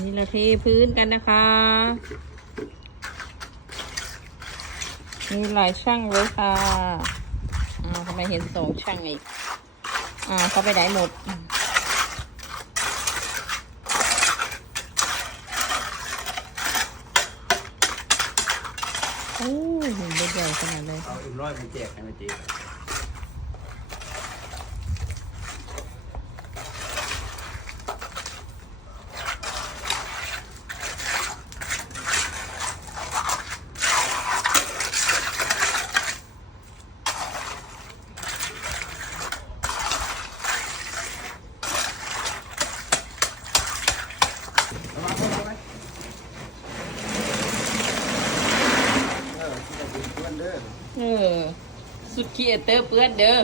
นี่เราเทพื้นกันนะคะมีหลายช่างเลยค่ะทำไมเห็นสองช่างอีกเขาไปไหนหมดโอ้หุ่นใหญ่ขนาดเลยเอา100ไปแจกกันนะจีสุดขี้เตอร์เปื้อนเด้อ